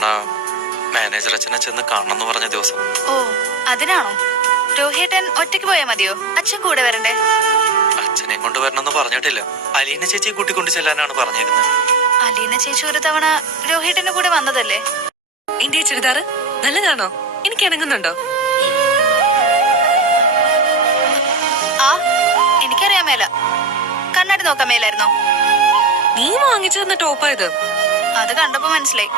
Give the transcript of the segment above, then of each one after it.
അതാണ് മാനേജർ അച്ഛനെ ചെന്ന് കാണണമെന്ന് പറഞ്ഞ ദിവസം. ഓ അതിനാണോ? രോഹിയേട്ടൻ ഒറ്റയ്ക്ക് പോയാ മതിയോ? അച്ഛൻ കൂടെ വരണ്ടേ? അച്ഛനെ കൊണ്ട് വരണമെന്ന് പറഞ്ഞിട്ടില്ല. അലീന ചേച്ചി കൂട്ടിക്കൊണ്ട് ചെല്ലാനാണ് പറഞ്ഞിരുന്നത്. അലീന ചേച്ചി ഒരു തവണ രോഹിയേട്ടന്റെ കൂടെ വന്നതല്ലേ? എന്റെ ചുരിദാറ് നല്ലതാണോ? എനിക്ക് ഇണങ്ങുന്നുണ്ടോ? ആ എനിക്കറിയാൻ മേല. കണ്ണാടി നോക്കാൻ മേലായിരുന്നോ? നീ വാങ്ങിച്ചു തന്ന ടോപ്പായത്. അത് കണ്ടപ്പോ മനസ്സിലായി.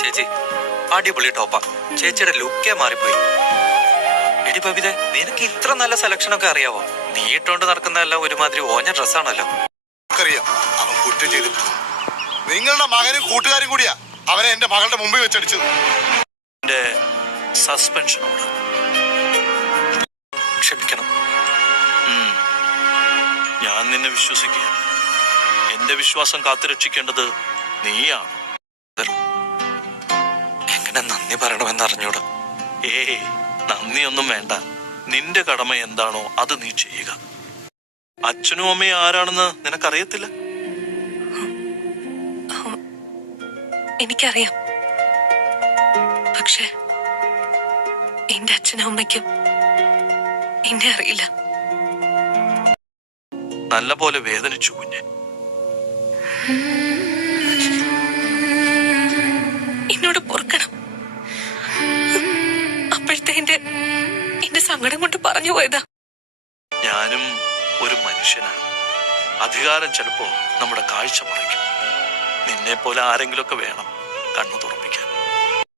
ചേച്ചി അടിപൊളി ടോപ്പാ. ചേച്ചിയുടെ ലുക്കേ മാറിപ്പോയി. എടി ബബിത, നിനക്ക് ഇത്ര നല്ല സെലക്ഷൻ ഒക്കെ അറിയാവോ? നീ ഇട്ടോണ്ട് നടക്കുന്നതെല്ലാം ഒരുമാതിരി ഓഞ്ഞ ഡ്രസ്സാണല്ലോ. അറിയാം, അവൻ കുറ്റം ചെയ്തിട്ടുണ്ട്. നിങ്ങളുടെ മകനും കൂട്ടുകാരും കൂടിയാ അവനെ എന്റെ മകളുടെ മുമ്പിൽ വെച്ചടിച്ചത്. എന്റെ സസ്പെൻഷനോട് ക്ഷമിക്കണം. ഞാൻ നിന്നെ വിശ്വസിക്കുക. എന്റെ വിശ്വാസം കാത്തുരക്ഷിക്കേണ്ടത് നീയാണ്. എങ്ങനെ നന്ദി പറയണമെന്ന് അറിഞ്ഞൂടാ. ഏയ്, നന്ദിയൊന്നും വേണ്ട. നിന്റെ കടമ എന്താണോ അത് നീ ചെയ്യുക. അച്ഛനും അമ്മയും ആരാണെന്ന് നിനക്കറിയത്തില്ല? എനിക്കറിയാം. പക്ഷെ എന്റെ അച്ഛനും അമ്മയ്ക്കും എന്നെ അറിയില്ല. നല്ല പോലെ വേദനിച്ചു കുഞ്ഞെ. എന്നോട് പൊറുക്കണം. അപ്പോഴത്തെ എന്റെ സങ്കടം കൊണ്ട് പറഞ്ഞു പോയതാ. ഞാനും ഒരു മനുഷ്യനാണ്. അധികാരം ചിലപ്പോ നമ്മുടെ കാഴ്ച മറയ്ക്കും. നിന്നെ പോലെ ആരെങ്കിലുമൊക്കെ വേണം കണ്ണു തുറക്കും.